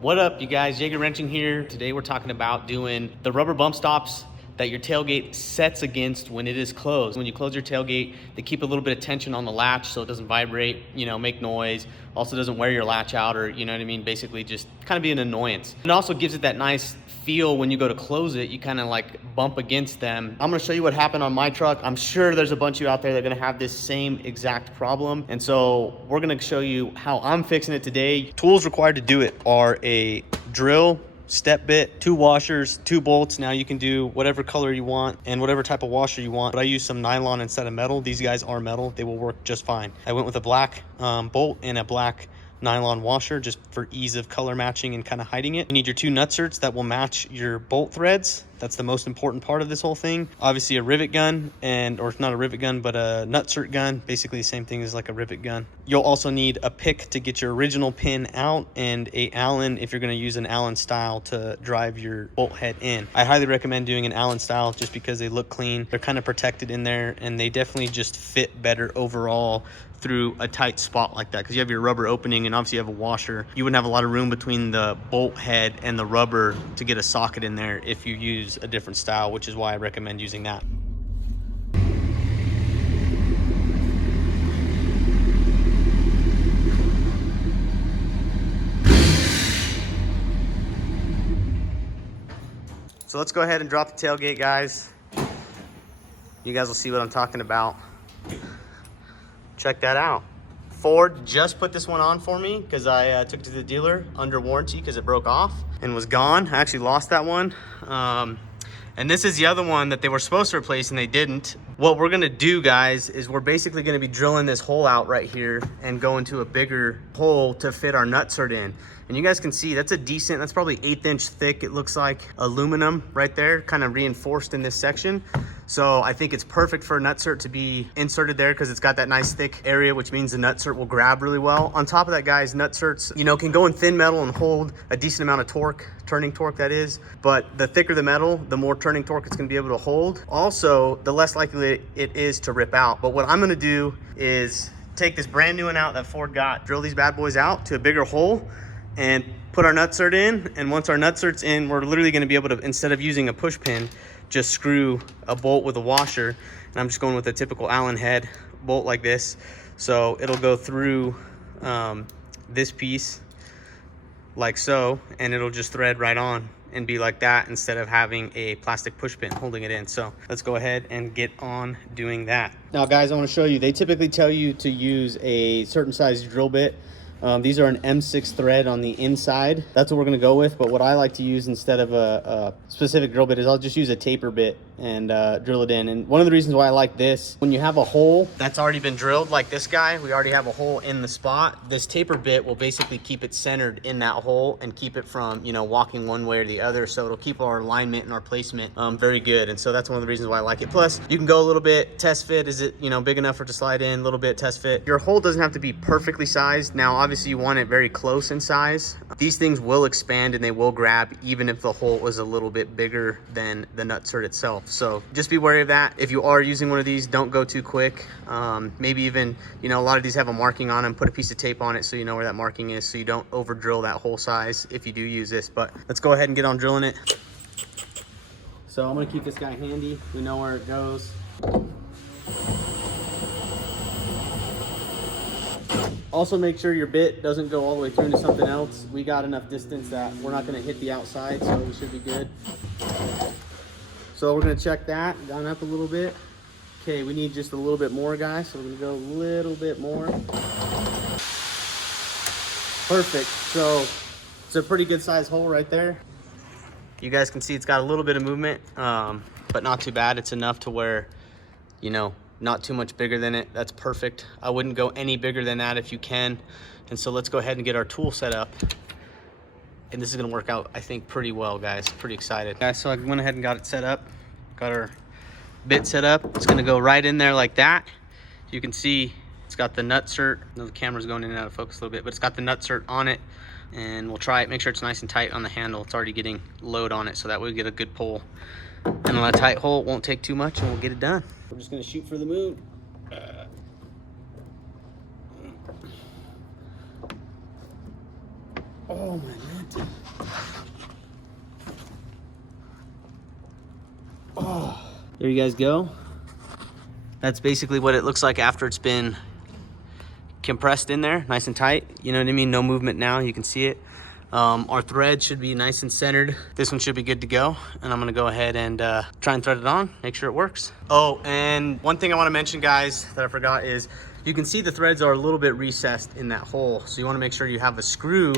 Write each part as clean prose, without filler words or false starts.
What up, you guys? Jaeger Wrenching here. Today we're talking about doing the rubber bump stops that your tailgate sets against when it is closed. When you close your tailgate, they keep a little bit of tension on the latch so it doesn't vibrate, make noise. Also doesn't wear your latch out, or you know what I mean? Basically just kind of be an annoyance. It also gives it that nice feel when you go to close it, you kind of like bump against them. I'm gonna show you what happened on my truck. I'm sure there's a bunch of you out there that are gonna have this same exact problem. And so we're gonna show you how I'm fixing it today. Tools required to do it are a drill, step bit, 2 washers, 2 bolts. Now you can do whatever color you want and whatever type of washer you want, but I use some nylon instead of metal. These guys are metal. They will work just fine. I went with a black bolt and a black nylon washer just for ease of color matching and kind of hiding it. You need your 2 nutserts that will match your bolt threads. That's the most important part of this whole thing. Obviously a rivet gun, or not a rivet gun, but a nutsert gun. Basically the same thing as like a rivet gun. You'll also need a pick to get your original pin out, and a Allen if you're gonna use an Allen style to drive your bolt head in. I highly recommend doing an Allen style just because they look clean. They're kind of protected in there, and they definitely just fit better overall through a tight spot like that, because you have your rubber opening and obviously you have a washer. You wouldn't have a lot of room between the bolt head and the rubber to get a socket in there if you use a different style, which is why I recommend using that. So let's go ahead and drop the tailgate, guys. You guys will see what I'm talking about. Check that out. Ford just put this one on for me because I took it to the dealer under warranty because it broke off and was gone. I actually lost that one. And this is the other one that they were supposed to replace and they didn't. What we're gonna do, guys, is we're basically gonna be drilling this hole out right here and go into a bigger hole to fit our nutsert in. And you guys can see that's that's probably 1/8 inch thick. It looks like aluminum right there, kind of reinforced in this section. So I think it's perfect for a nutsert to be inserted there because it's got that nice thick area, which means the nutsert will grab really well. On top of that, guys, nutserts, can go in thin metal and hold a decent amount of torque, turning torque that is. But the thicker the metal, the more turning torque it's gonna be able to hold. Also, the less likely it is to rip out. But what I'm gonna do is take this brand new one out that Ford got, drill these bad boys out to a bigger hole, and put our nutsert in. And once our nutsert's in, we're literally gonna be able to, instead of using a push pin, just screw a bolt with a washer. And I'm just going with a typical Allen head bolt like this. So it'll go through this piece like so, and it'll just thread right on and be like that instead of having a plastic push pin holding it in. So let's go ahead and get on doing that. Now, guys, I want to show you, they typically tell you to use a certain size drill bit. These are an M6 thread on the inside. That's what we're gonna go with, but what I like to use instead of a specific drill bit is I'll just use a taper bit and drill it in. And one of the reasons why I like this, when you have a hole that's already been drilled, like this guy, we already have a hole in the spot. This taper bit will basically keep it centered in that hole and keep it from, walking one way or the other. So it'll keep our alignment and our placement very good. And so that's one of the reasons why I like it. Plus, you can go a little bit, test fit. Is it, big enough for it to slide in? A little bit, test fit. Your hole doesn't have to be perfectly sized. Now, obviously, you want it very close in size. These things will expand and they will grab even if the hole is a little bit bigger than the nutsert itself. So just be wary of that. If you are using one of these, don't go too quick. Maybe even, a lot of these have a marking on them. Put a piece of tape on it so you know where that marking is, so you don't over drill that hole size if you do use this. But let's go ahead and get on drilling it. So I'm gonna keep this guy handy. We know where it goes. Also, make sure your bit doesn't go all the way through into something else. We got enough distance that we're not gonna hit the outside, so we should be good. So we're gonna check that, down up a little bit. Okay, we need just a little bit more, guys, so we're gonna go a little bit more. Perfect, so it's a pretty good size hole right there. You guys can see it's got a little bit of movement, but not too bad. It's enough to where, not too much bigger than it. That's perfect. I wouldn't go any bigger than that if you can. And so let's go ahead and get our tool set up. And this is gonna work out, I think, pretty well, guys. Pretty excited. Guys, so I went ahead and got it set up. Got our bit set up. It's gonna go right in there like that. You can see it's got the nutsert. The camera's going in and out of focus a little bit, but it's got the nutsert on it. And we'll try it, make sure it's nice and tight on the handle. It's already getting load on it, so that way we get a good pull. And on a tight hole, it won't take too much and we'll get it done. We're just gonna shoot for the moon. Oh my God. There you guys go. That's basically what it looks like after it's been compressed in there, nice and tight. You know what I mean? No movement now, you can see it. Our thread should be nice and centered. This one should be good to go. And I'm gonna go ahead and try and thread it on, make sure it works. Oh, and one thing I wanna mention, guys, that I forgot is, you can see the threads are a little bit recessed in that hole. So you wanna make sure you have a screw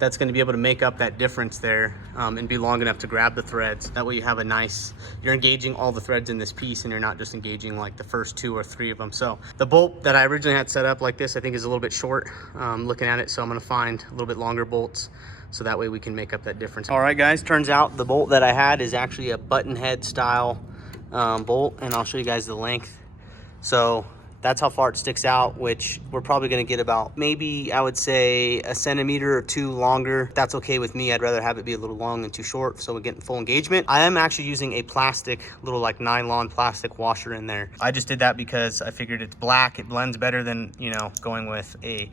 that's gonna be able to make up that difference there and be long enough to grab the threads. That way you have a nice, you're engaging all the threads in this piece and you're not just engaging like the first 2 or 3 of them. So the bolt that I originally had set up like this, I think is a little bit short looking at it. So I'm gonna find a little bit longer bolts so that way we can make up that difference. All right, guys, turns out the bolt that I had is actually a button head style bolt, and I'll show you guys the length. So that's how far it sticks out, which we're probably gonna get about maybe, I would say, 1 centimeter or 2 longer. That's okay with me. I'd rather have it be a little long than too short so we're getting full engagement. I am actually using a plastic, little like nylon plastic washer in there. I just did that because I figured it's black. It blends better than, you know, going with a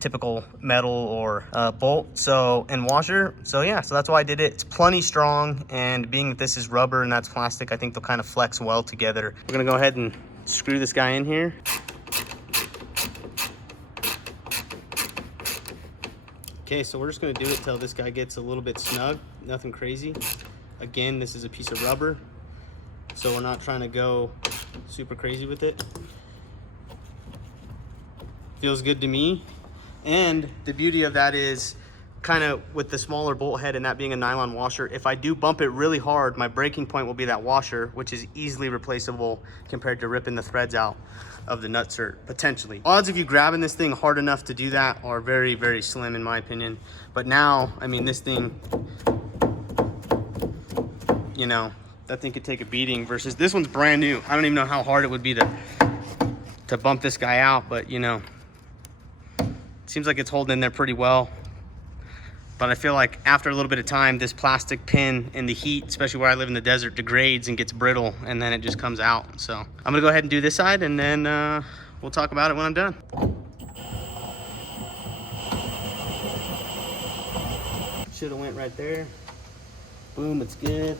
typical metal or bolt and washer. So yeah, so that's why I did it. It's plenty strong, and being that this is rubber and that's plastic, I think they'll kind of flex well together. We're gonna go ahead and screw this guy in here. Okay, so we're just gonna do it till this guy gets a little bit snug, nothing crazy. Again, this is a piece of rubber, so we're not trying to go super crazy with it. Feels good to me. And the beauty of that is, kind of with the smaller bolt head and that being a nylon washer, if I do bump it really hard, my breaking point will be that washer, which is easily replaceable compared to ripping the threads out of the Nutsert, potentially. Odds of you grabbing this thing hard enough to do that are very, very slim in my opinion. But now, I mean, this thing, you know, that thing could take a beating versus this one's brand new. I don't even know how hard it would be to bump this guy out, but you know, seems like it's holding in there pretty well. But I feel like after a little bit of time, this plastic pin in the heat, especially where I live in the desert, degrades and gets brittle, and then it just comes out. So I'm gonna go ahead and do this side, and then we'll talk about it when I'm done. Should have went right there. Boom, it's good.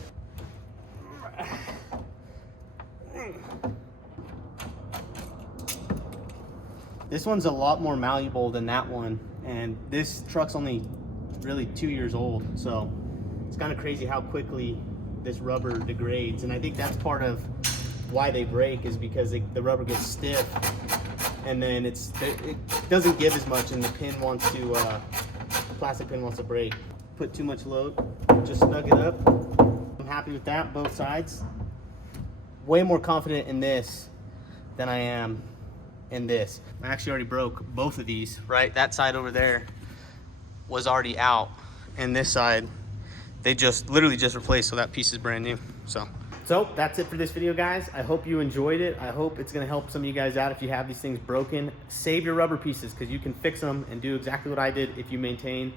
This one's a lot more malleable than that one, and this truck's only really 2 years old, so it's kind of crazy how quickly this rubber degrades. And I think that's part of why they break, is because the rubber gets stiff, and then it doesn't give as much, and the pin wants to, the plastic pin wants to break. Put too much load, just snug it up. I'm happy with that, both sides. Way more confident in this than I am in this. I actually already broke both of these, right? That side over there was already out, and this side they just literally just replaced, so that piece is brand new. So that's it for this video, guys. I hope you enjoyed it. I hope it's gonna help some of you guys out if you have these things broken. Save your rubber pieces, because you can fix them and do exactly what I did if you maintain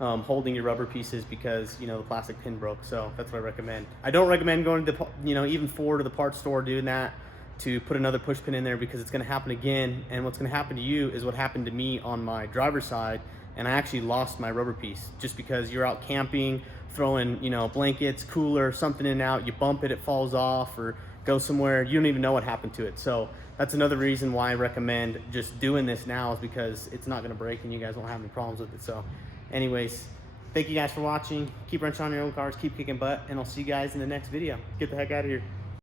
holding your rubber pieces, because you know the plastic pin broke. So that's what I recommend. I don't recommend going to the, you know, even Ford or the parts store doing that to put another push pin in there, because it's gonna happen again. And what's gonna happen to you is what happened to me on my driver's side, and I actually lost my rubber piece just because you're out camping, throwing, you know, blankets, cooler, something in and out, you bump it, it falls off or goes somewhere, you don't even know what happened to it. So that's another reason why I recommend just doing this now, is because it's not gonna break and you guys won't have any problems with it. So anyways, thank you guys for watching. Keep wrenching on your own cars, keep kicking butt, and I'll see you guys in the next video. Get the heck out of here.